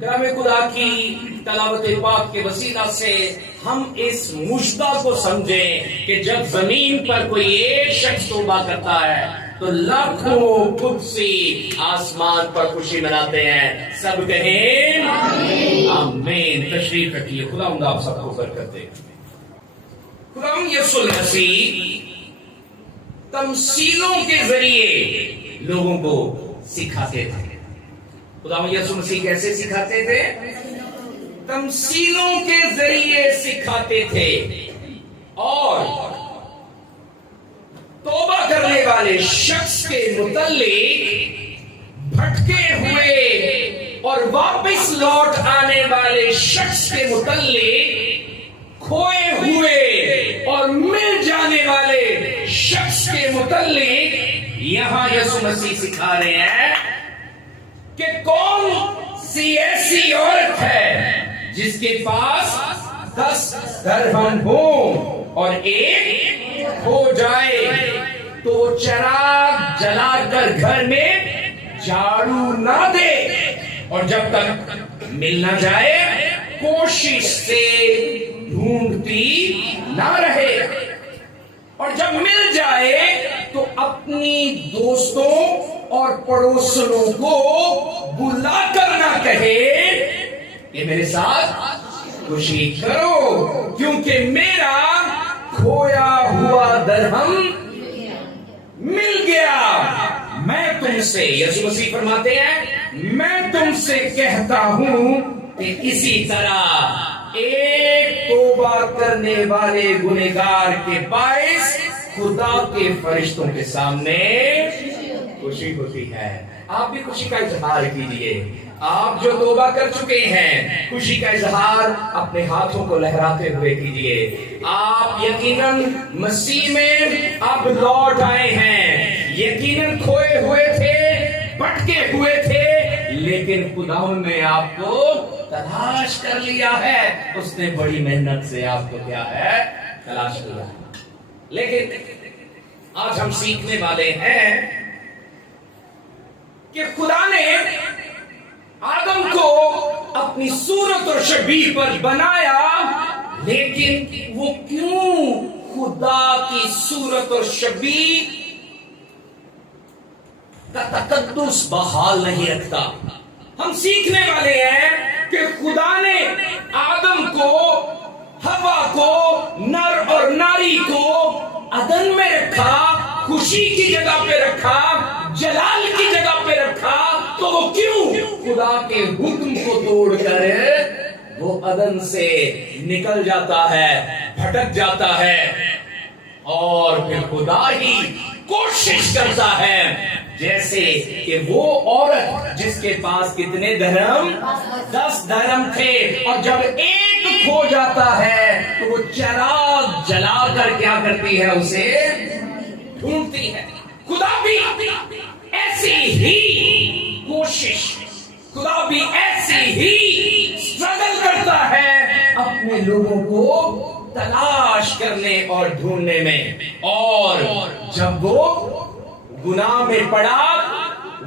کلام خدا کی تلاوت پاک کے وسیلہ سے ہم اس مژدہ کو سمجھیں کہ جب زمین پر کوئی ایک شخص توبہ کرتا ہے تو لاکھوں قدسی آسمان پر خوشی مناتے ہیں. سب کہیں آمین. تشریف رکھیے. خداوند آپ سب کو برکت دے. خداوند یسوع مسیح تمثیلوں کے ذریعے لوگوں کو سکھاتے تھے. خداوند یسوع مسیح کیسے سکھاتے تھے؟ تمثیلوں کے ذریعے سکھاتے تھے. اور توبہ کرنے والے شخص کے متعلق بھٹکے ہوئے اور واپس لوٹ آنے والے شخص کے متعلق کھوئے ہوئے اور مل جانے والے شخص کے متعلق یہاں یسوع مسیح سکھا رہے ہیں کہ کون سی ایسی عورت ہے جس کے پاس 10 درہم ہو اور ایک ہو جائے تو چراغ جلا کر گھر میں جھاڑو نہ دے اور جب تک مل نہ جائے کوشش سے ڈھونڈتی نہ رہے اور جب مل جائے تو اپنی دوستوں اور پڑوسنوں کو بلا کر نہ کہے کہ میرے ساتھ خوشی کرو کیونکہ میرا کھویا ہوا درہم مل گیا. میں تم سے یسوع مسیح فرماتے ہیں میں تم سے کہتا ہوں کہ اسی طرح ایک توبہ کرنے والے گنہگار کے باعث خدا کے فرشتوں کے سامنے خوشی ہوتی ہے. آپ بھی خوشی کا اظہار کیجیے. آپ جو توبہ کر چکے ہیں خوشی کا اظہار اپنے ہاتھوں کو لہراتے ہوئے کیجیے. آپ یقیناً مسیح میں اب لوٹ آئے ہیں. یقیناً کھوئے ہوئے تھے, بھٹکے ہوئے تھے, لیکن خداوند نے آپ کو تلاش کر لیا ہے. اس نے بڑی محنت سے آپ کو کیا ہے تلاش کیا. لیکن آج ہم سیکھنے والے ہیں کہ خدا نے آدم کو اپنی صورت اور شبیہ پر بنایا, لیکن وہ کیوں خدا کی صورت اور شبیہ کا تقدس بحال نہیں رکھتا. ہم سیکھنے والے ہیں کہ خدا نے آدم کو, ہوا کو, نر اور ناری کو عدن میں رکھا, خوشی کی جگہ پہ رکھا, جلال کی جگہ پہ رکھا. تو وہ کیوں خدا کے حکم کو توڑ کر وہ عدن سے نکل جاتا ہے, بھٹک جاتا ہے اور پھر خدا ہی کوشش کرتا ہے جیسے کہ وہ عورت جس کے پاس کتنے درہم 10 درہم تھے اور جب ایک کھو جاتا ہے تو وہ چراغ جلا کر کیا کرتی ہے اسے ڈھونڈتی ہے. خدا بھی ایسی ہی کوشش, خدا بھی ایسی ہی اسٹرگل کرتا ہے اپنے لوگوں کو تلاش کرنے اور ڈھونڈنے میں. اور جب وہ گناہ میں پڑا,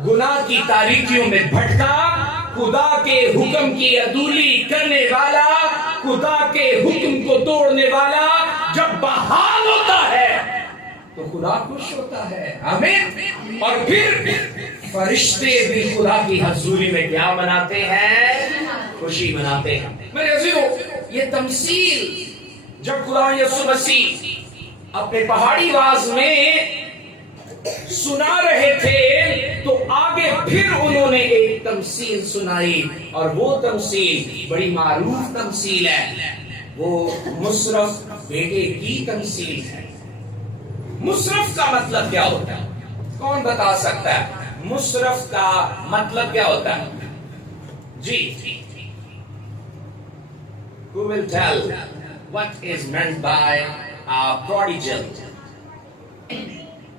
گناہ کی تاریکیوں میں بھٹکا, خدا کے حکم کی عدولی کرنے والا, خدا کے حکم کو توڑنے والا جب بحال ہوتا ہے تو خدا خوش ہوتا ہے. آمین. اور پھر فرشتے بھی خدا کی حضوری میں کیا مناتے ہیں؟ خوشی مناتے ہیں. میرے عزیزو, یہ تمثیل جب خدا یسوع مسیح اپنے پہاڑی واز میں سنا رہے تھے تو آگے پھر انہوں نے ایک تمثیل سنائی اور وہ تمثیل بڑی معروف تمثیل ہے. وہ مصرف بیٹے کی تمثیل ہے. مصرف کا مطلب کیا ہوتا ہے؟ کون بتا سکتا ہے مصرف کا مطلب کیا ہوتا ہے؟ جی, who will tell what is meant by a prodigal?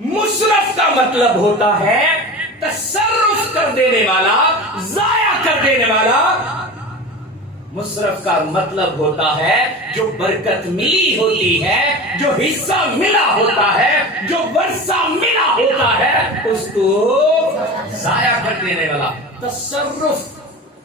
مصرف کا مطلب ہوتا ہے تصرف کر دینے والا, ضائع کر دینے والا. مصرف کا مطلب ہوتا ہے جو برکت ملی ہوتی ہے, جو حصہ ملا ہوتا ہے, جو ورثہ ملا ہوتا ہے, اس کو ضائع کر دینے والا. تصرف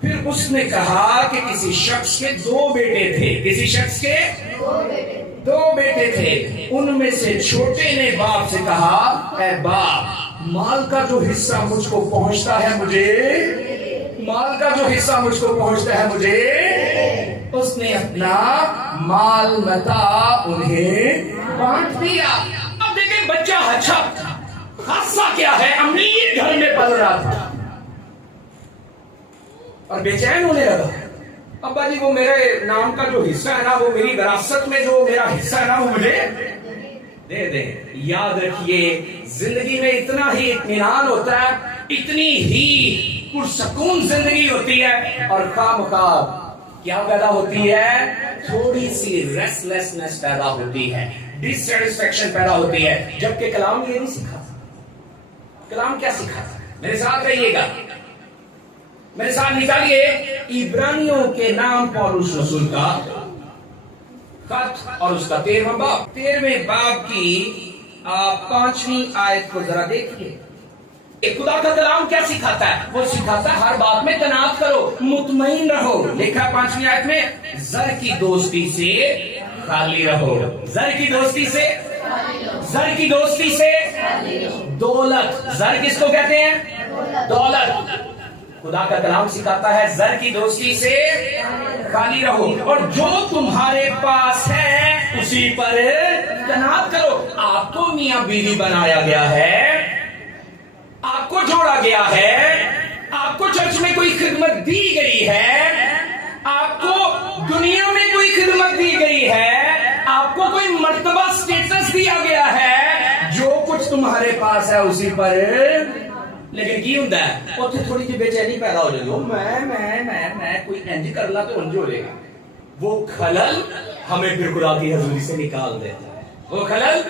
پھر اس نے کہا کہ کسی شخص کے 2 بیٹے تھے، کسی شخص کے 2 بیٹے تھے، ان میں سے چھوٹے نے باپ سے کہا اے باپ، مال کا جو حصہ مجھ کو پہنچتا ہے مجھے، اس نے اپنا مال متاع انہیں بانٹ دیا۔ اب دیکھیں بچہ اچھا خاصا کیا ہے، امیر گھر میں پل رہا تھا اور بے چین ہونے لگا۔ ابا جی وہ میرے نام کا جو حصہ ہے نا، وہ میری وراثت میں جو میرا حصہ ہے نا، وہ مجھے دے دیں۔ یاد رکھیے زندگی میں اتنا ہی اطمینان ہوتا ہے، اتنی ہی پرسکون زندگی ہوتی ہے، اور خواہ کیا پیدا ہوتی ہے، تھوڑی سی ریسٹلیسنس پیدا ہوتی ہے، ڈس سیٹسفیکشن پیدا ہوتی ہے۔ جبکہ کلام یہ نہیں سکھاتا۔ کلام کیا سکھاتا ہے؟ میرے ساتھ رہیے گا، میرے ساتھ نکالیے عبرانیوں کے نام پولس رسول کا خط اور اس کا 13ویں باب کی 5ویں آیت کو ذرا دیکھیے۔ خدا کا کلام کیا سکھاتا ہے؟ وہ سکھاتا ہے ہر بات میں قناعت کرو، مطمئن رہو۔ لکھا 5ویں آیت میں، زر کی دوستی سے خالی رہو۔ زر کی دوستی سے دولت، زر کس کو کہتے ہیں؟ دولت۔ خدا کا کلام سکھاتا ہے زر کی دوستی سے خالی رہو، اور جو تمہارے پاس ہے اسی پر قناعت کرو۔ آپ کو میاں بیوی بنایا گیا ہے، آپ کو جوڑا گیا ہے، آپ کو چرچ میں کوئی خدمت دی گئی ہے، آپ کو دنیا میں کوئی خدمت دی گئی ہے، آپ کو کوئی مرتبہ سٹیٹس دیا گیا ہے، جو کچھ تمہارے پاس ہے اسی پر۔ لیکن کی ہوتا ہے اتنے تھوڑی سی بے چینی پیدا ہو جائے گی، میں کوئی انج کر لا تو انج ہو جائے گا۔ وہ خلل ہمیں پھر خدا کی حضوری سے نکال دیتا ہے۔ وہ خلل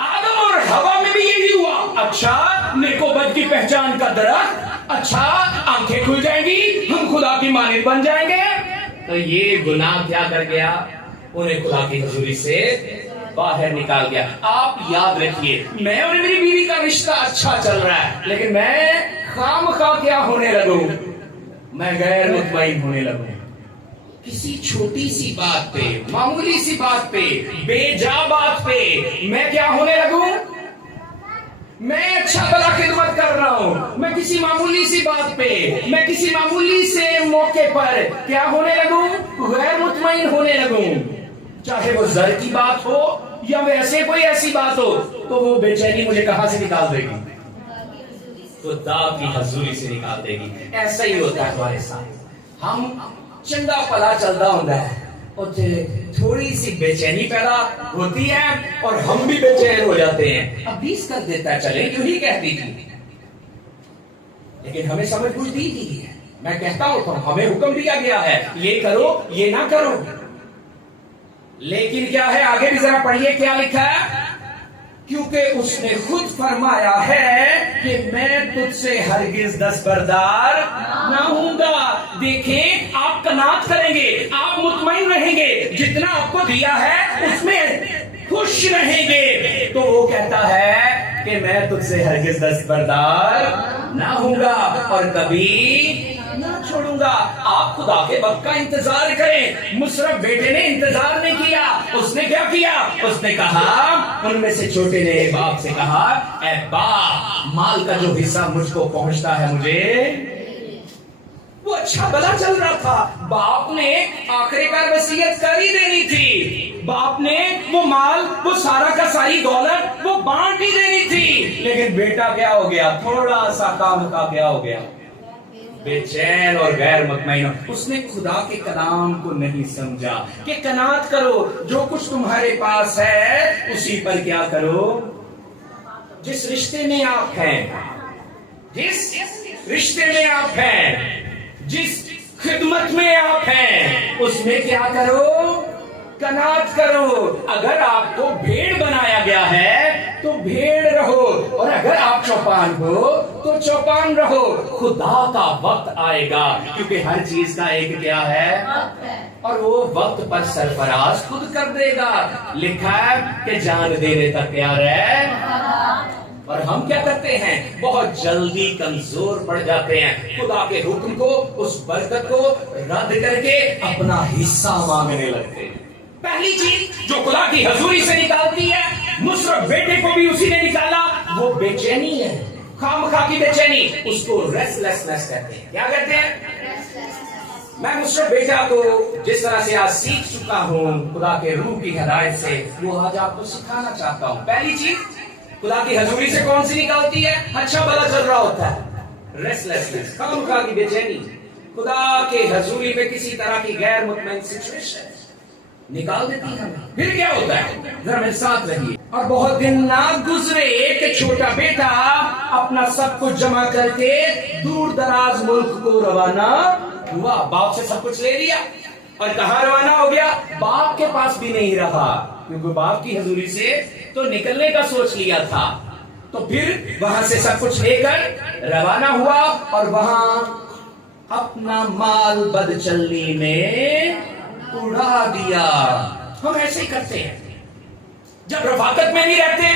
آدم اور ہوا میں بھی یہی ہوا۔ اچھا نیک و بد کی پہچان کا درخت، اچھا آنکھیں کھل جائیں گی، ہم خدا کی مانند بن جائیں گے، تو یہ گناہ کیا کر گیا؟ انہیں خدا کی حضوری سے باہر نکال گیا۔ آپ یاد رکھیے، میں اور میری بیوی کا رشتہ اچھا چل رہا ہے، لیکن میں خواہ کیا ہونے لگوں؟ میں غیر مطمئن ہونے لگوں۔ کسی چھوٹی سی بات پہ، معمولی سی بات پہ، بے جا بات پہ میں کیا ہونے لگوں؟ میں اچھا بلا خدمت کر رہا ہوں، میں کسی معمولی سی بات پہ، میں کسی معمولی سے موقع پر کیا ہونے لگوں؟ غیر مطمئن ہونے لگوں۔ چاہے وہ زر کی بات ہو یا ویسے کوئی ایسی بات ہو، تو وہ بے چینی مجھے کہاں سے نکال دے گی؟ خدا کی حضوری سے نکال دے گی۔ ایسا ہی ہوتا ہے ہمارے ساتھ، ہم چنگا پلا چلتا ہوتا ہے، اور تھوڑی سی بے چینی پیدا ہوتی ہے اور ہم بھی بے چین ہو جاتے ہیں۔ اب 20 کر دیتا ہے، چلے یوں ہی کہتی تھی، لیکن ہمیں سمجھ بوجھ دی گئی ہے۔ میں کہتا ہوں تو ہمیں حکم دیا گیا ہے یہ کرو یہ نہ کرو، لیکن کیا ہے آگے بھی ذرا پڑھیے کیا لکھا ہے، کیونکہ اس نے خود فرمایا ہے کہ میں تجھ سے ہرگز دستبردار نہ ہوں گا۔ دیکھیں آپ قناعت کریں گے، آپ مطمئن رہیں گے، جتنا آپ کو دیا ہے اس میں خوش رہیں گے، تو وہ کہتا ہے کہ میں تجھ سے ہرگز دستبردار نہ ہوں گا اور کبھی نہ چھوڑوں گا۔ آپ خدا کے وقت کا انتظار کریں۔ مصرف بیٹے نے انتظار نہیں کیا، اس نے کیا کیا؟ اس نے کہا، ان میں سے چھوٹے نے باپ سے کہا اے باپ، مال کا جو حصہ مجھ کو پہنچتا ہے مجھے۔ وہ اچھا بلا چل رہا تھا، باپ نے آخری کار وصیت کر ہی دینی تھی، باپ نے وہ مال، وہ سارا کا ساری دولت وہ بانٹ ہی دینی تھی، لیکن بیٹا کیا ہو گیا؟ تھوڑا سا کام کا کیا ہو گیا؟ بے چین اور غیر مطمئن۔ اس نے خدا کے کلام کو نہیں سمجھا کہ قناعت کرو، جو کچھ تمہارے پاس ہے اسی پر کیا کرو۔ جس رشتے میں آپ ہیں، جس رشتے میں آپ ہیں، جس خدمت میں آپ ہیں، اس میں کیا کرو؟ قناعت کرو۔ اگر آپ کو بھیڑ بنایا گیا ہے تو بھیڑ رہو، اور اگر آپ چوپان ہو تو چوپان رہو۔ خدا کا وقت آئے گا، کیونکہ ہر چیز کا ایک کیا ہے؟ اور وہ وقت پر سرفراز خود کر دے گا۔ لکھا ہے کہ جان دینے تک تیار ہے، اور ہم کیا کرتے ہیں؟ بہت جلدی کمزور پڑ جاتے ہیں، خدا کے حکم کو، اس برکت کو رد کر کے اپنا حصہ مانگنے لگتے ہیں۔ پہلی چیز جو خدا کی حضوری سے نکالتی ہے، مصرف بیٹے کو بھی اسی نے نکالا، وہ بے چینی ہے، خامخواہ کی بے چینی، اس کو ریسٹلیسنس کہتے ہیں۔ کیا کہتے ہیں؟ میں مصرف بیٹا کو جس طرح سے آج سیکھ چکا ہوں خدا کے روح کی ہدایت سے، وہ آج آپ کو سکھانا چاہتا ہوں۔ پہلی چیز خدا کی حضوری سے کون سی نکالتی ہے؟ اچھا بھلا چل رہا ہوتا ہے، ریسٹلیسنس، خامخواہ کی بے چینی، خدا کے حضوری میں کسی طرح کی غیر مطمئن سچویشن نکال دیتی ہے۔ پھر کیا ہوتا ہے؟ گھر میں ساتھ رہیے۔ اور بہت دن نہ گزرے کہ چھوٹا بیٹا اپنا سب کچھ جمع کر کے دور دراز ملک کو روانہ ہوا، باپ سے سب کچھ لے لیا اور کہاں روانہ ہو گیا؟ باپ کے پاس بھی نہیں رہا، کیونکہ باپ کی حضوری سے تو نکلنے کا سوچ لیا تھا۔ تو پھر وہاں سے سب کچھ لے کر روانہ ہوا اور وہاں اپنا مال بدچلنی میں اڑا دیا۔ ہم ایسے ہی کرتے ہیں، جب رفاقت میں نہیں رہتے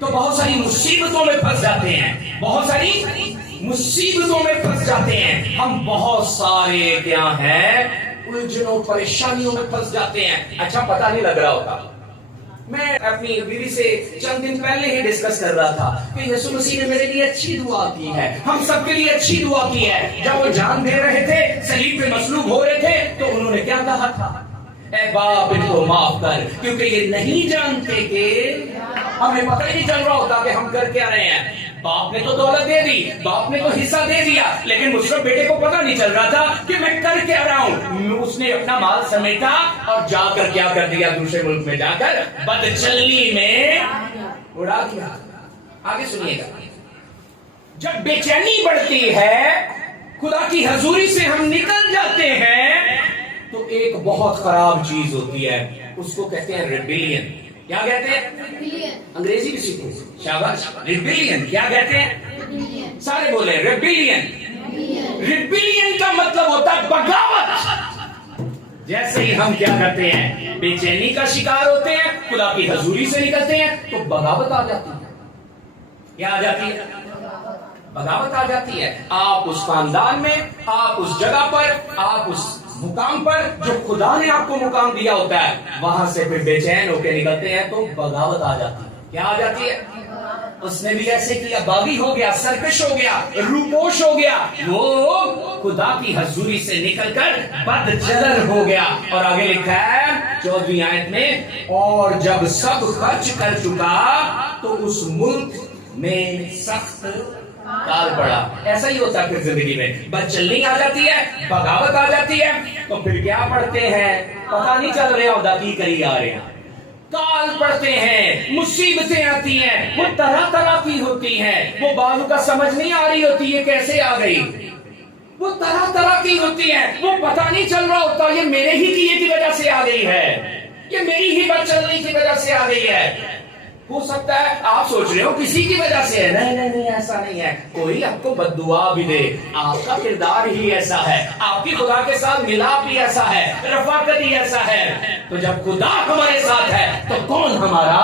تو بہت ساری مصیبتوں میں پھنس جاتے ہیں، بہت ساری مصیبتوں میں پھنس جاتے ہیں۔ ہم بہت سارے کیا ہیں الجھنوں پریشانیوں میں پھنس جاتے ہیں، اچھا پتہ نہیں لگ رہا ہوتا۔ میں اپنی بیوی سے چند دن پہلے ہی ڈسکس کر رہا تھا کہ یسوع مسیح نے میرے لیے اچھی دعا کی ہے، ہم سب کے لیے اچھی دعا کی ہے۔ جب وہ جان دے رہے تھے، صلیب پہ مصلوب ہو رہے تھے، تو انہوں نے کیا کہا تھا؟ اے باپ ان کو معاف کر، کیونکہ یہ نہیں جانتے کہ ہمیں پتہ ہی نہیں چل رہا ہوتا کہ ہم کر کیا رہے ہیں۔ باپ نے تو دولت دے دی، باپ نے تو حصہ دے دیا، لیکن مصرف بیٹے کو پتہ نہیں چل رہا تھا کہ میں کر کیا رہا ہوں۔ اس نے اپنا مال سمیٹا اور جا کر کیا کر دیا؟ دوسرے ملک میں جا کر بدچلنی میں اڑا دیا۔ آگے سنیے گا، جب بے چینی بڑھتی ہے، خدا کی حضوری سے ہم نکل جاتے ہیں، تو ایک بہت خراب چیز ہوتی ہے، اس کو کہتے ہیں ریبیلین۔ کیا کہتے ہیں؟ انگریزی بھی سیکھو، شاباش۔ ریبیلین کیا کہتے ہیں؟ سارے بولے ریبیلین۔ ریبیلین کا مطلب ہوتا ہے بغاوت۔ جیسے ہی ہم کیا کرتے ہیں؟ بے چینی کا شکار ہوتے ہیں، خدا کی حضوری سے نکلتے ہیں، تو بغاوت آ جاتی ہے۔ کیا آ جاتی ہے؟ بغاوت آ جاتی ہے۔ آپ اس خاندان میں، آپ اس جگہ پر، آپ اس مقام پر جو خدا نے آپ کو مقام دیا ہوتا ہے، وہاں سے پھر بے چین ہو کے نکلتے ہیں تو بغاوت آ جاتی ہے۔ کیا آ جاتی ہے؟ اس نے بھی ایسے کیا، باغی ہو گیا، سرکش ہو گیا، روپوش ہو گیا، وہ خدا کی حضوری سے نکل کر بدچلن ہو گیا۔ اور آگے لکھا ہے 14ویں آیت میں، اور جب سب خرچ کر چکا تو اس ملک میں سخت کال پڑا۔ ایسا ہی ہوتا ہے پھر زندگی میں، بدچلنی آ جاتی ہے، بغاوت آ جاتی ہے، تو پھر کیا پڑھتے ہیں؟ پتہ نہیں چل رہا ہوتا کی کری آ رہے ہیں، کال پڑتے ہیں، مصیبتیں آتی ہیں، وہ طرح طرح کی ہوتی ہیں، وہ بعضوں کا سمجھ نہیں آ رہی ہوتی یہ کیسے آ گئی، وہ طرح طرح کی ہوتی ہیں، وہ پتہ نہیں چل رہا ہوتا یہ میرے ہی کیے کی وجہ سے آ گئی ہے، یہ میری ہی بدچلنی کی وجہ سے آ گئی ہے۔ ہو سکتا ہے آپ سوچ رہے ہو کسی کی وجہ سے ہے، نہیں ایسا نہیں ہے، کوئی آپ کو بد دعا بھی دے، آپ کا کردار ہی ایسا ہے، آپ کی خدا کے ساتھ ملاپ ہی ایسا ہے، رفاقت ہی ایسا ہے، تو جب خدا ہمارے ساتھ ہے تو کون ہمارا؟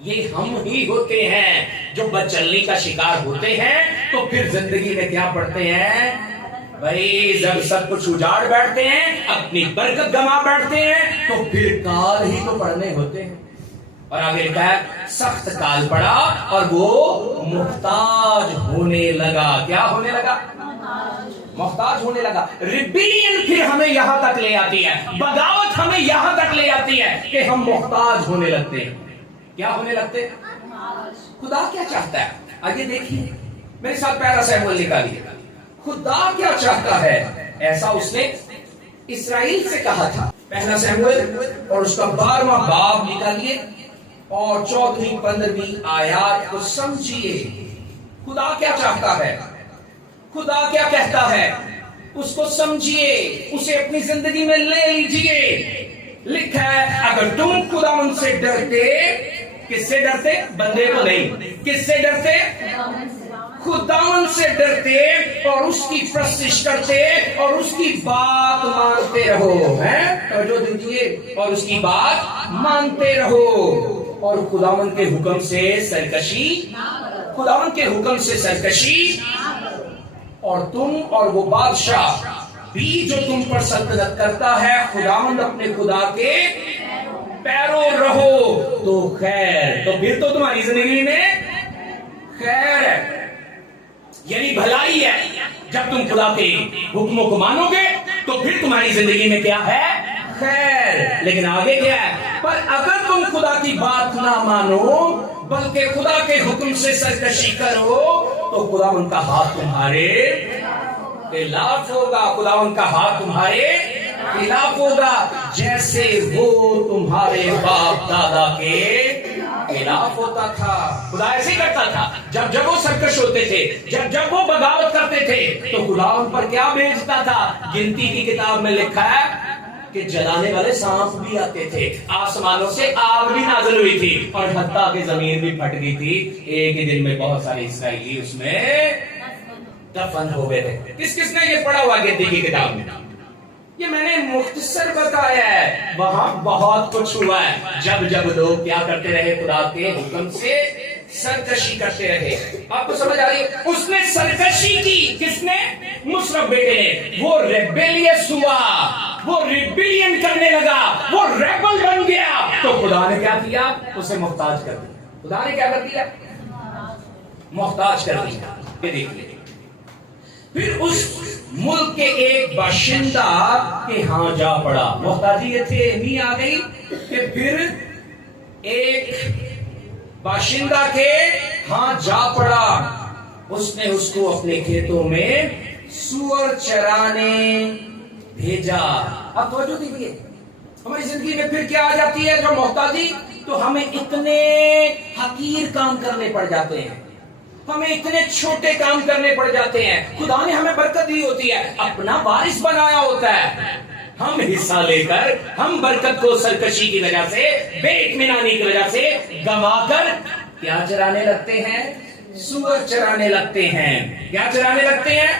یہ ہم ہی ہوتے ہیں جو بدچلنی کا شکار ہوتے ہیں۔ تو پھر زندگی میں کیا پڑھتے ہیں بھائی؟ جب سب کچھ اجاڑ بیٹھتے ہیں، اپنی برکت گما بیٹھتے ہیں، تو پھر کال ہی تو پڑھنے ہوتے ہیں۔ اور آگے لکھا ہے سخت کال پڑا اور وہ محتاج ہونے لگا۔ کیا ہونے لگا؟ محتاج ہونے لگا۔ ریبیلین پھر ہمیں یہاں تک لے آتی ہے، بغاوت ہمیں یہاں تک لے آتی ہے کہ ہم محتاج ہونے لگتے ہیں۔ کیا ہونے لگتے؟ خدا کیا چاہتا ہے؟ آئیے دیکھیے، میرے ساتھ پہلا سیموئیل نکالیے۔ خدا کیا چاہتا ہے ایسا اس نے اسرائیل سے کہا تھا۔ پہلا سیموئیل اور اس کا 12واں باب نکالیے اور 14ویں 15ویں آیات کو سمجھیے۔ خدا کیا چاہتا ہے، خدا کیا کہتا ہے، اس کو سمجھیے، اسے اپنی زندگی میں لے لیجیے۔ لکھا ہے اگر تم خداوند سے ڈرتے، کس سے ڈرتے؟ بندے کو نہیں، کس سے ڈرتے؟ خداوند سے ڈرتے اور اس کی پرستش کرتے اور اس کی بات مانتے رہو، ہیں توجہ دیجیے، اور اس کی بات مانتے رہو اور خداوند کے حکم سے سرکشی، خداوند کے حکم سے سرکشی، اور تم اور وہ بادشاہ بھی جو تم پر سلطنت کرتا ہے خداوند اپنے خدا کے پیرو رہو تو خیر، تو پھر تو تمہاری زندگی میں خیر ہے، یعنی بھلائی ہے۔ جب تم خدا کے حکموں کو مانو گے تو پھر تمہاری زندگی میں کیا ہے؟ خیر۔ لیکن آگے کیا ہے؟ پر اگر تم خدا کی بات نہ مانو بلکہ خدا کے حکم سے سرکشی کرو تو خدا ان کا ہاتھ تمہارے خلاف ہوگا، خدا ان کا ہاتھ تمہارے خلاف ہوگا، جیسے وہ تمہارے باپ دادا کے خلاف ہوتا تھا۔ خدا ایسے ہی کرتا تھا، جب وہ سرکش ہوتے تھے، جب وہ بغاوت کرتے تھے تو خدا ان پر کیا بھیجتا تھا؟ گنتی کی کتاب میں لکھا ہے کہ جلانے والے سانپ بھی آتے تھے، آسمانوں سے آگ بھی نازل ہوئی تھی، اور حتیٰ کہ زمین بھی پھٹ گئی تھی، ایک ہی دن میں بہت سارے اسرائیلی اس میں دفن ہو گئے تھے۔ کس نے یہ پڑھا ہوا گنتی کی کتاب میں؟ یہ میں نے مختصر بتایا ہے، وہاں بہت کچھ ہوا ہے، جب لوگ کیا کرتے رہے؟ خدا کے حکم سے سرکشی کرتے رہے۔ آپ کو سمجھ آ رہی ہے؟ اس نے سرکشی کی، کس نے؟ مصرف بیٹے نے۔ وہ ریبیلیس ہوا، وہ ریبیلین کرنے لگا، وہ ریبل بن گیا، تو خدا نے کیا کیا؟ اسے محتاج کر دیا۔ خدا نے کیا کر دیا؟ محتاج کر دیا۔ یہ دیکھیے، پھر اس ملک کے ایک باشندہ کے ہاں جا پڑا۔ محتاجیت نہیں آ گئی کہ پھر ایک باشندہ کے ہاں جا پڑا، اس نے اس کو اپنے کھیتوں میں سور چرانے بھیجا۔ اب توجہ دیجیے، ہماری زندگی میں پھر کیا آ جاتی ہے؟ جو محتاجی، تو ہمیں اتنے حقیر کام کرنے پڑ جاتے ہیں، ہمیں اتنے چھوٹے کام کرنے پڑ جاتے ہیں۔ خدا نے ہمیں برکت دی ہوتی ہے، اپنا وارث بنایا ہوتا ہے، ہم حصہ لے کر ہم برکت کو سرکشی کی وجہ سے، بے اطمینانی کی وجہ سے گنوا کر کیا چرانے لگتے ہیں؟ سور چرانے لگتے ہیں۔ کیا چرانے لگتے ہیں؟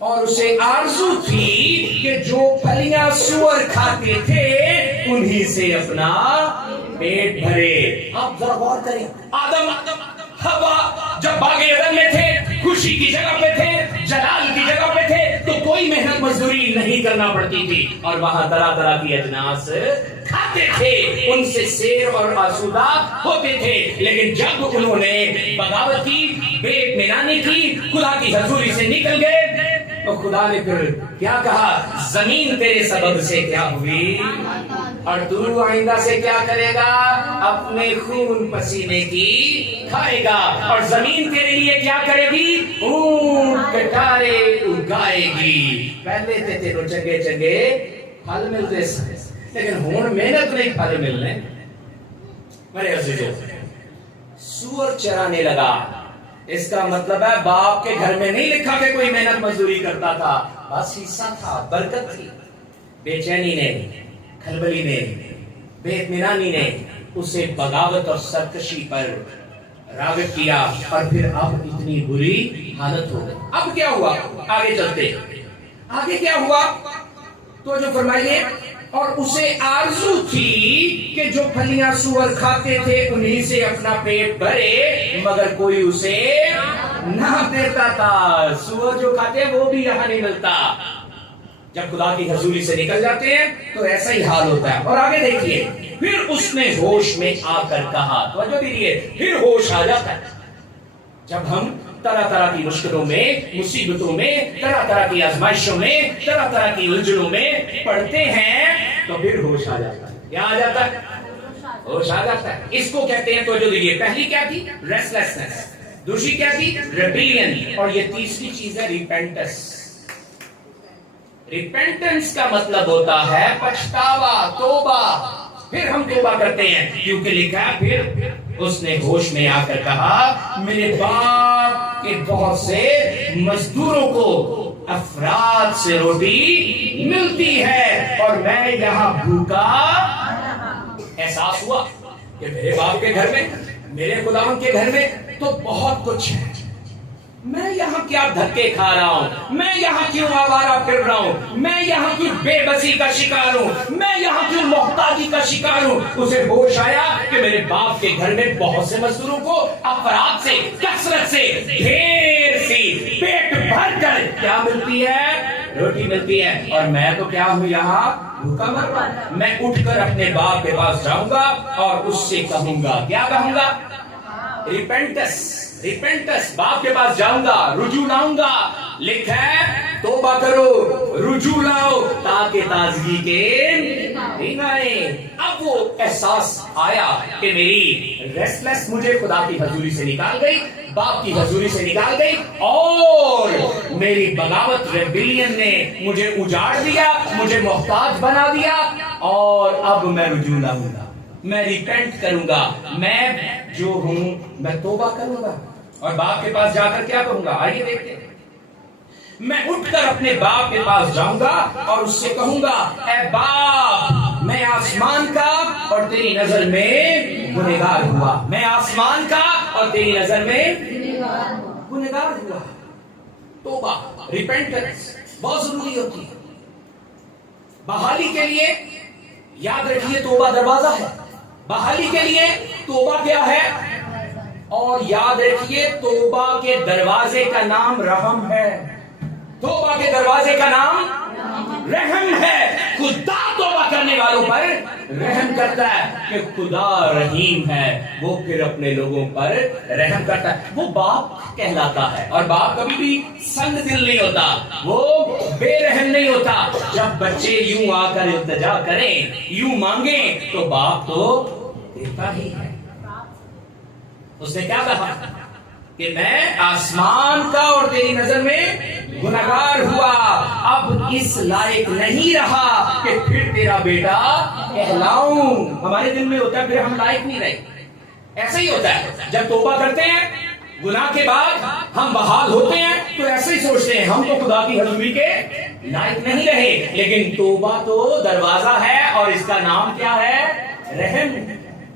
اور اسے آرزو تھی کہ جو پھلیاں سور کھاتے تھے انہی سے اپنا پیٹ بھرے۔ آپ ذرا غور کریں، آدم ہوا جب باغ عدن میں تھے، خوشی کی جگہ پہ تھے، جلال کی جگہ پہ تھے، تو کوئی محنت مزدوری نہیں کرنا پڑتی تھی، اور وہاں طرح طرح کی اجناس کھاتے تھے، ان سے سیر اور آسودہ ہوتے تھے۔ لیکن جب انہوں نے بغاوت کی، بے اطمینانی کی، خدا کی حضوری سے نکل گئے، تو خدا نے پھر کیا کہا؟ زمین تیرے سبب سے کیا ہوئی، اور تو آئندہ سے کیا کرے گا؟ اپنے خون پسینے کی کھائے گا، اور زمین تیرے لیے کیا کرے گی؟ اونٹ کٹارے اگائے گی۔ پہلے تے تیرو چنگے چنگے پھل ملتے سن، لیکن ہون محنت نہیں پھل ملنے۔ میرے عزیزو، سور چرانے لگا، اس کا مطلب ہے باپ کے گھر میں نہیں لکھا کہ کوئی محنت مزدوری کرتا تھا، بس حصہ تھا، برکت تھی۔ بے چینی نے، کھلبلی نے، بے اطمینانی نے اسے بغاوت اور سرکشی پر راغب کیا، اور پھر اب اتنی بری حالت ہو گئی۔ اب کیا ہوا؟ آگے چلتے، آگے کیا ہوا تو جو فرمائیے، اور اسے آرزو تھی کہ جو پھلیاں سور کھاتے تھے انہی سے اپنا پیٹ بھرے، مگر کوئی اسے نہ دیتا تھا۔ سور جو کھاتے ہیں وہ بھی یہاں نہیں ملتا۔ جب خدا کی حضوری سے نکل جاتے ہیں تو ایسا ہی حال ہوتا ہے۔ اور آگے دیکھیے، پھر اس نے ہوش میں آ کر کہا، توجہ دیجیے، پھر ہوش آ جاتا ہے جب ہم طرح طرح کی مشکلوں میں، مصیبتوں میں، طرح طرح کی آزمائشوں میں، طرح طرح کی الجھنوں میں پڑتے ہیں، تو پھر ہوش آ جاتا ہے۔ کیا آ جاتا ہے؟ ہوش آ جاتا ہے۔ اس کو کہتے ہیں، توجہ دیجیے، پہلی کیا تھی؟ ریسٹلیسنس، دوسری کیا تھی؟ ریبیلین، اور یہ تیسری چیز ہے ریپینٹنس۔ ریپینٹنس کا مطلب ہوتا ہے پچھتاوا، توبہ۔ پھر ہم توبہ کرتے ہیں، کیونکہ لکھا ہے پھر اس نے ہوش میں آ کر کہا، میرے باپ کے بہت سے مزدوروں کو افراد سے روٹی ملتی ہے اور میں یہاں بھوکا۔ احساس ہوا کہ میرے باپ کے گھر میں، میرے خداوند کے گھر میں تو بہت کچھ ہے، میں یہاں کیا دھکے کھا رہا ہوں، میں یہاں کیوں آوارہ پھر رہا ہوں، میں یہاں کیوں بے بسی کا شکار ہوں، میں یہاں کیوں محتاجی کا شکار ہوں۔ اسے ہوش آیا کہ میرے باپ کے گھر میں بہت سے مزدوروں کو افراد سے، کثرت سے، ڈھیر سی، پیٹ بھر کر کیا ملتی ہے؟ روٹی ملتی ہے، اور میں تو کیا ہوں یہاں بھوکا مر رہا ہوں۔ میں اٹھ کر اپنے باپ کے پاس جاؤں گا اور اس سے کہوں گا، کیا کہوں گا؟ ریپینٹس، باپ کے پاس جاؤں گا، رجوع لاؤں گا۔ لکھا ہے توبہ کرو، رجوع لاؤ تاکہ تازگی کے دن آئے۔ اب وہ احساس آیا کہ میری ریسٹلیس مجھے خدا کی حضوری سے نکال گئی، باپ کی حضوری سے نکال گئی، اور میری بغاوت ریبیلین نے مجھے اجاڑ دیا، مجھے محتاج بنا دیا، اور اب میں رجوع لاؤں گا، میں ریپینٹ کروں گا، میں جو ہوں میں توبہ کروں گا، اور باپ کے پاس جا کر کیا کہوں گا؟ آئیے دیکھتے ہیں۔ میں اٹھ کر اپنے باپ کے پاس جاؤں گا اور اس سے کہوں گا، اے باپ، میں آسمان کا اور تیری نظر میں گنہگار ہوا، میں آسمان کا اور تیری نظر میں گنہگار ہوا۔ توبہ، ریپینٹنس بہت ضروری ہوتی ہے بحالی کے لیے۔ یاد رکھیے توبہ دروازہ ہے بحالی کے لیے۔ توبہ کیا ہے؟ اور یاد رکھیے توبہ کے دروازے کا نام رحم ہے۔ توبہ کے دروازے کا نام رحم ہے۔ خدا توبہ کرنے والوں پر رحم کرتا ہے کہ خدا رحیم ہے، وہ پھر اپنے لوگوں پر رحم کرتا ہے۔ وہ باپ کہلاتا ہے، اور باپ کبھی بھی سنگ دل نہیں ہوتا، وہ بے رحم نہیں ہوتا۔ جب بچے یوں آ کر التجا کریں، یوں مانگیں، تو باپ تو دیتا ہی ہے۔ اس نے کیا کہا کہ میں آسمان کا اور تیری نظر میں گنہگار ہوا، اب اس لائق نہیں رہا کہ پھر تیرا بیٹا کہلاؤں۔ ہمارے دل میں ہوتا ہے پھر ہم لائق نہیں رہے۔ ایسا ہی ہوتا ہے جب توبہ کرتے ہیں گناہ کے بعد ہم بحال ہوتے ہیں تو ایسے ہی سوچتے ہیں ہم تو خدا کی حضوری کے لائق نہیں رہے۔ لیکن توبہ تو دروازہ ہے، اور اس کا نام کیا ہے؟ رحم۔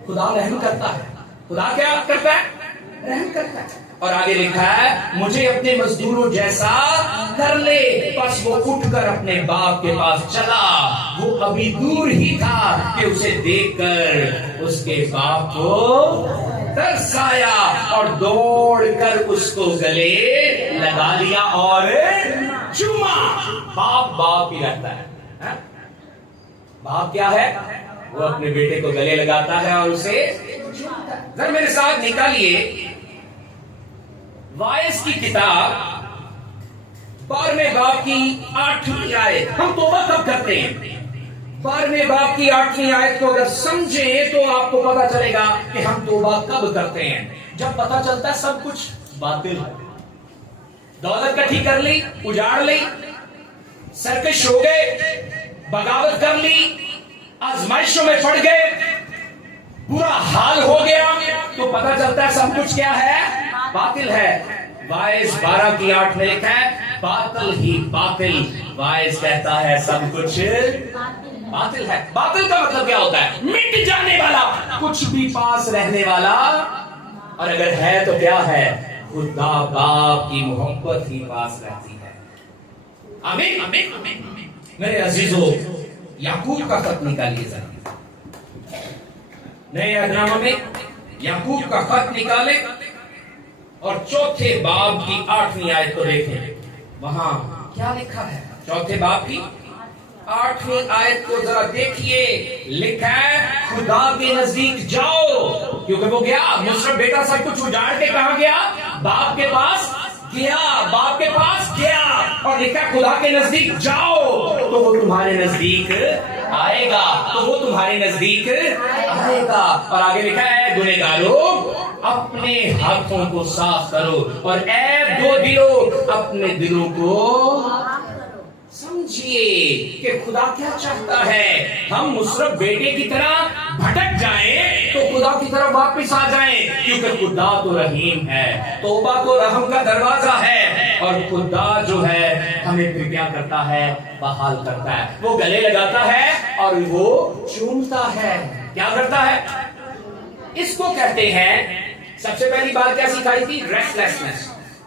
خدا رحم کرتا ہے۔ خدا کیا کرتا ہے؟ رحم کرتا ہے۔ اور آگے لکھا ہے مجھے اپنے مزدوروں جیسا کر لے۔ پس وہ اٹھ کر اپنے باپ کے پاس چلا، وہ ابھی دور ہی تھا کہ اسے دیکھ کر اس کے باپ کو ترس آیا، اور دوڑ کر اس کو گلے لگا لیا اور چوما۔ باپ ہی رہتا ہے۔ باپ کیا ہے؟ وہ اپنے بیٹے کو گلے لگاتا ہے اور اسے چومتا ہے۔ ذرا میرے ساتھ نکالیے وائس کی کتاب 12ویں باب کی 8ویں آیت۔ ہم توبہ کب کرتے ہیں؟ 12ویں باب کی 8ویں آیت کو اگر سمجھیں تو آپ کو پتا چلے گا کہ ہم توبہ کب کرتے ہیں۔ جب پتا چلتا ہے سب کچھ باطل ہے، دولت کٹھی کر لی، اجاڑ لی، سرکش ہو گئے، بغاوت کر لی، آزمائشوں میں پڑ گئے، برا حال ہو گیا، تو پتا چلتا ہے سب کچھ کیا ہے؟ باطل ہے۔ وائس 12 کی 8 میں لکھا ہے باطل ہی باطل۔ وائس کہتا ہے سب کچھ باطل ہے۔ باطل کا مطلب کیا ہوتا ہے؟ مٹ جانے والا، کچھ بھی پاس رہنے والا، اور اگر ہے تو کیا ہے؟ خدا باپ کی محبت ہی پاس رہتی ہے۔ آمین۔ میرے عزیزو، یعقوب کا خط نکالیے ذرا، نئے عہد نامہ میں یعقوب کا خط نکالے اور 4 باب کی 8ویں آیت کو دیکھیں، وہاں کیا لکھا ہے؟ 4 باب کی 8ویں آیت کو ذرا دیکھیے، لکھا ہے خدا کے نزدیک جاؤ، کیونکہ وہ گیا مصر بیٹا سب کچھ اجاڑ کے کہاں گیا؟ باپ کے پاس گیا، باپ کے پاس گیا، اور لکھا خدا کے نزدیک جاؤ تو وہ تمہارے نزدیک آئے گا، تو وہ تمہارے نزدیک آئے گا۔ اور آگے لکھا ہے گنہگاروں اپنے ہاتھوں کو صاف کرو، اور اے دو دلوں اپنے دلوں کو سمجھیے کہ خدا کیا چاہتا ہے۔ ہم مصرف بیٹے کی طرح بھٹک جائیں تو خدا کی طرف واپس آ جائیں، کیونکہ خدا تو رحیم ہے۔ توبہ تو رحم کا دروازہ ہے، اور خدا جو ہے ہمیں پھر کیا کرتا ہے؟ بحال کرتا ہے۔ وہ گلے لگاتا ہے اور وہ چومتا ہے۔ کیا کرتا ہے؟ اس کو کہتے ہیں، سب سے پہلی بات کیا سکھائی تھی؟ ریسٹلیسنس۔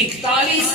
41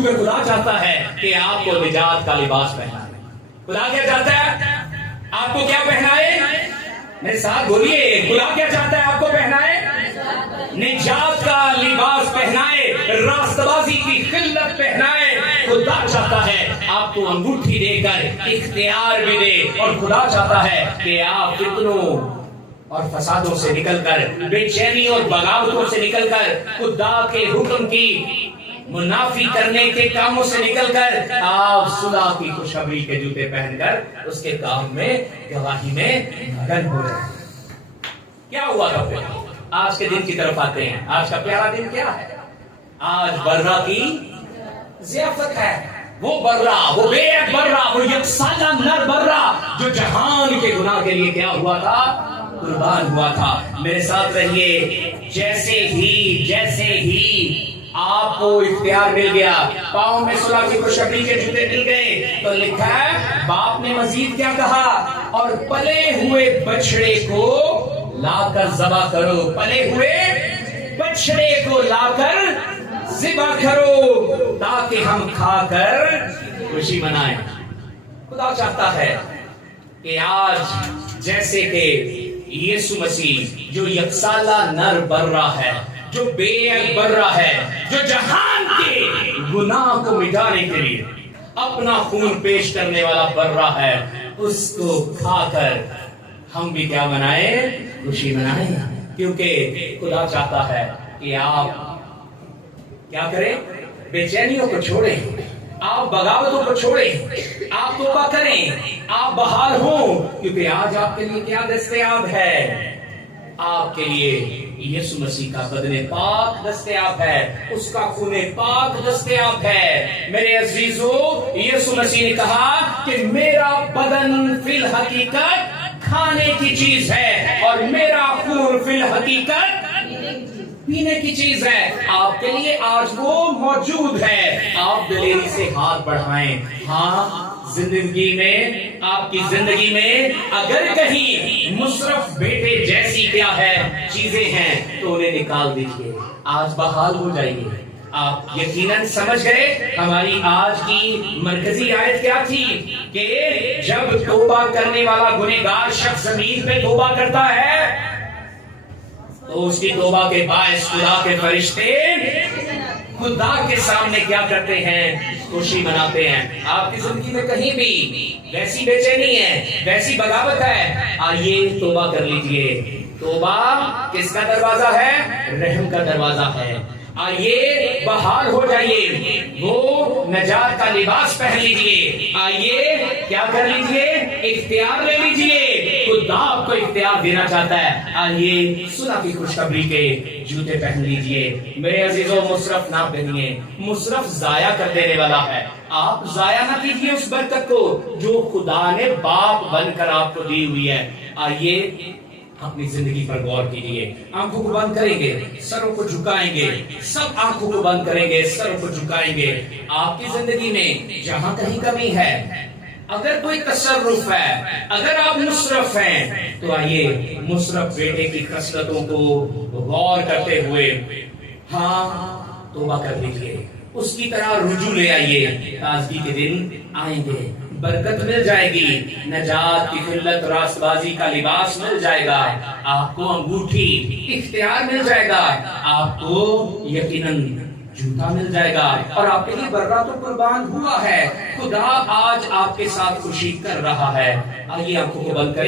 کیونکہ خدا چاہتا ہے کہ آپ کو نجات کا لباس پہنائے۔ خدا کیا چاہتا ہے؟ آپ کو کیا پہنائے؟ میرے ساتھ بولیے، خدا کیا چاہتا ہے آپ کو پہنائے؟ نجات کا لباس پہنائے، راست بازی کی خلت پہنائے۔ خدا چاہتا ہے آپ کو انگوٹھی دے کر اختیار بھی دے، اور خدا چاہتا ہے کہ آپ فتنوں اور فسادوں سے نکل کر، بے چینی اور بغاوتوں سے نکل کر، خدا کے حکم کی منافی کرنے کے کاموں سے نکل کر، آپ صلح کی خوشخبری کے جوتے پہن کر اس کے کام میں، گواہی میں مگن ہو رہے۔ کیا ہوا تھا پھر؟ آج کے دن کی طرف آتے ہیں۔ آج کا پیارا دن کیا ہے؟ آج برہ کی ضیافت ہے۔ وہ برہ، وہ بے عیب برہ، وہ یکسالہ نر برہ جو جہان کے گناہ کے لیے کیا ہوا تھا؟ قربان ہوا تھا۔ میرے ساتھ رہیے، جیسے ہی آپ کو اختیار مل گیا، پاؤں میں صلح کی خوشخبری کے جوتے مل گئے، تو لکھا ہے باپ نے مزید کیا کہا؟ اور پلے ہوئے بچڑے کو لا کر ذبح کرو، پلے ہوئے بچڑے کو لا کر ذبح کرو تاکہ ہم کھا کر خوشی منائیں۔ خدا چاہتا ہے کہ آج جیسے کہ یسوع مسیح جو یکسالہ نر برہ ہے، جو بے عیب برہ ہے، جو جہان کے گناہ کو مٹانے کے لیے اپنا خون پیش کرنے والا برہ ہے، اس کو کھا کر ہم بھی کیا منائیں؟ خوشی منائیں۔ کیونکہ خدا چاہتا ہے کہ آپ کیا کریں؟ بے چینیوں کو چھوڑیں، آپ بغاوتوں کو چھوڑیں، آپ توبہ کریں، آپ بحال ہوں، کیونکہ آج آپ کے لیے کیا دستیاب ہے؟ آپ کے لیے یسوع مسیح کا بدن پاک دستیاب ہے، اس کا خون پاک دستیاب ہے۔ میرے عزیزو، یسوع مسیح نے کہا کہ میرا بدن فی الحقیقت کھانے کی چیز ہے اور میرا خون فی الحقیقت پینے کی چیز ہے۔ آپ کے لیے آج وہ موجود ہے، آپ دلیری سے ہاتھ بڑھائیں۔ ہاں، زندگی میں، آپ کی زندگی میں اگر کہیں مصرف بیٹے جیسی کیا ہے چیزیں ہیں تو انہیں نکال دیجئے، آج بحال ہو جائیے۔ آپ یقیناً سمجھ گئے ہماری آج کی مرکزی آیت کیا تھی کہ جب توبہ کرنے والا گنہگار شخص زمین پہ توبہ کرتا ہے تو اس کی توبہ کے باعث خدا کے فرشتے خدا کے سامنے کیا کرتے ہیں؟ خوشی مناتے ہیں۔ آپ کی زندگی میں کہیں بھی ویسی بے چینی ہے، ویسی بغاوت ہے، آئیے توبہ کر لیجئے۔ توبہ کس کا دروازہ ہے؟ رحم کا دروازہ ہے۔ آئیے بحال ہو جائیے، وہ نجات کا لباس پہن لیجئے، آئیے کیا کر لیجئے؟ اختیار لے لیجئے۔ خدا آپ کو اختیار دینا چاہتا ہے، آئیے صلح کی خوشخبری کے جوتے پہن لیجئے۔ میرے عزیزوں، مصرف نہ پہنیے، مصرف ضائع کر دینے والا ہے۔ آپ ضائع نہ کیجئے اس برکت کو جو خدا نے باپ بن کر آپ کو دی ہوئی ہے۔ آئیے اپنی زندگی پر غور کیجئے، آنکھوں کو بند کریں گے، سروں کو جھکائیں گے، سب آنکھوں کو بند کریں گے، سروں کو جھکائیں گے۔ آپ کی زندگی میں جہاں کہیں کمی ہے، اگر کوئی تصرف ہے، اگر آپ مصرف ہیں، تو آئیے مصرف بیٹے کی خصلتوں کو غور کرتے ہوئے توبہ کر لیجئے، اس کی طرح رجوع لے آئیے۔ تازگی کے دن آئیں گے، برکت مل جائے گی، نجات کی خلت، راست بازی کا لباس مل جائے گا، آپ کو انگوٹھی اختیار مل جائے گا، آپ کو یقیناً جوتا مل جائے گا، اور آپ کے لیے برہ تو قربان ہوا ہے۔ خدا آج آپ کے ساتھ خوشی کر رہا ہے۔ آئیے آنکھوں کو بند کریں۔